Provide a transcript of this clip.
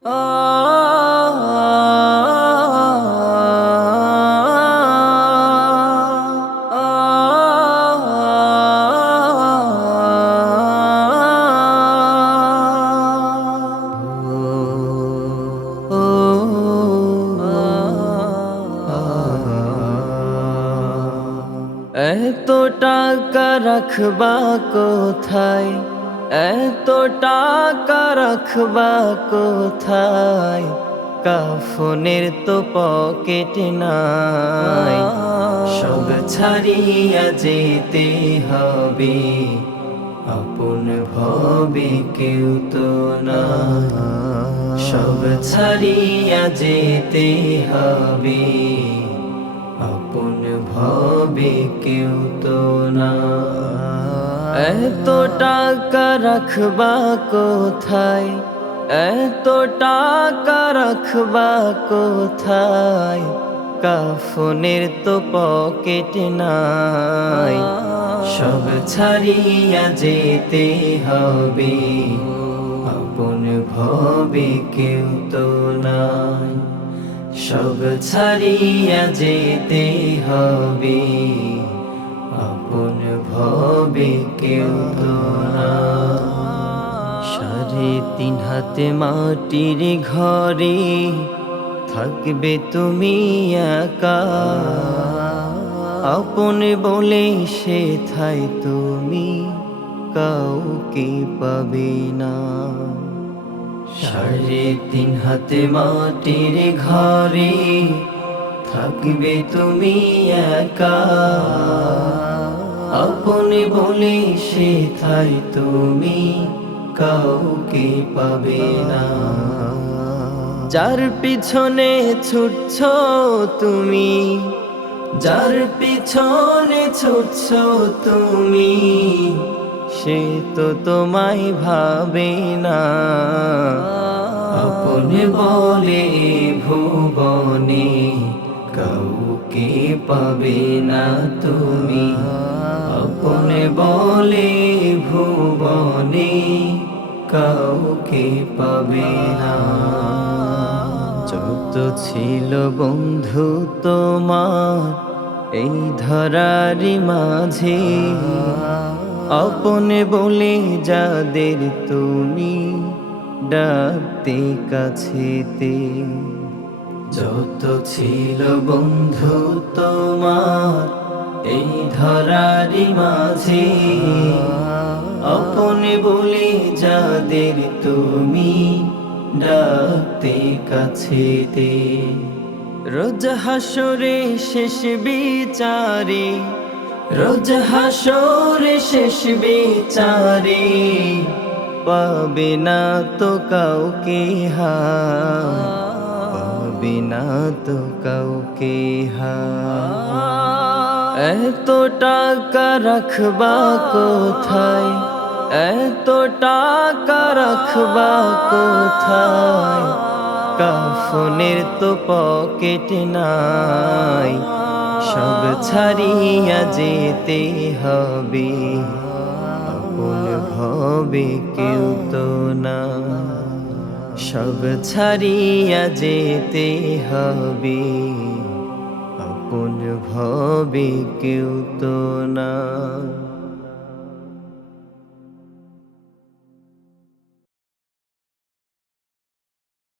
এত টাকা রাখবা কোথায়, এত টাকা রাখবা কোথায়, কাফনের তো পকেট নাই। সব ছাড়িয়া যেতে হবে, আপন ভবে কেউ তো না। সব ছাড়িয়া যেতে হবে, আপন ভবে কেউ তো না। এত টাকা রাখবা কোথায়, এত টাকা রাখবা কোথায়, কাফনের তো পকেট নাই। সব ছাড়িয়া যেতে হবে, আপন ভবে কেউ তো নাই। সব ছাড়িয়া যেতে হবে, আপন ভবে কেউ তো না। 3.5 হাতে মাটির ঘরে থাকবে তুমি একা, আপন বলে সেথায় তুমি কাউকে পাবে না। 3.5 হাতে মাটির ঘরে থাকবে তুমি একা, আপন বলে সেথায় তুমি কাউকে পাবে না। যার পিছনে ছুটছ তুমি, যার পিছনে ছুটছ তুমি, সে তো তোমায় ভাবে না। আপন বলে ভুবনে কাউকে পাবে না তুমি, আপন বলে ভুবনে কাউকে পাবে না। যত ছিল বন্ধু তোমার এই ধরারি মাঝে, আপন বলে যাদের তুমি ডাকতে কাছেতে। যত ছিল বন্ধু তোমার এই ধরারি মাঝে, আপন বলে যাদের তুমি ডাকতে কাছেতে। রোজ হাসরে শেষ বিচারে, রোজ হাসরে শেষ বিচারে, পাবে না তো কাউকে হায়, পাবে না তো কাউকে হায়। এত টাকা রাখবা কোথায়, এত টাকা রাখবা কোথায়, কাফনের তো পকেট নাই। সব ছাড়িয়া যেতে হবে, আপন ভবে কেউ তো না। সব ছাড়িয়া যেতে হবে, আপন ভবে কেউ তো না।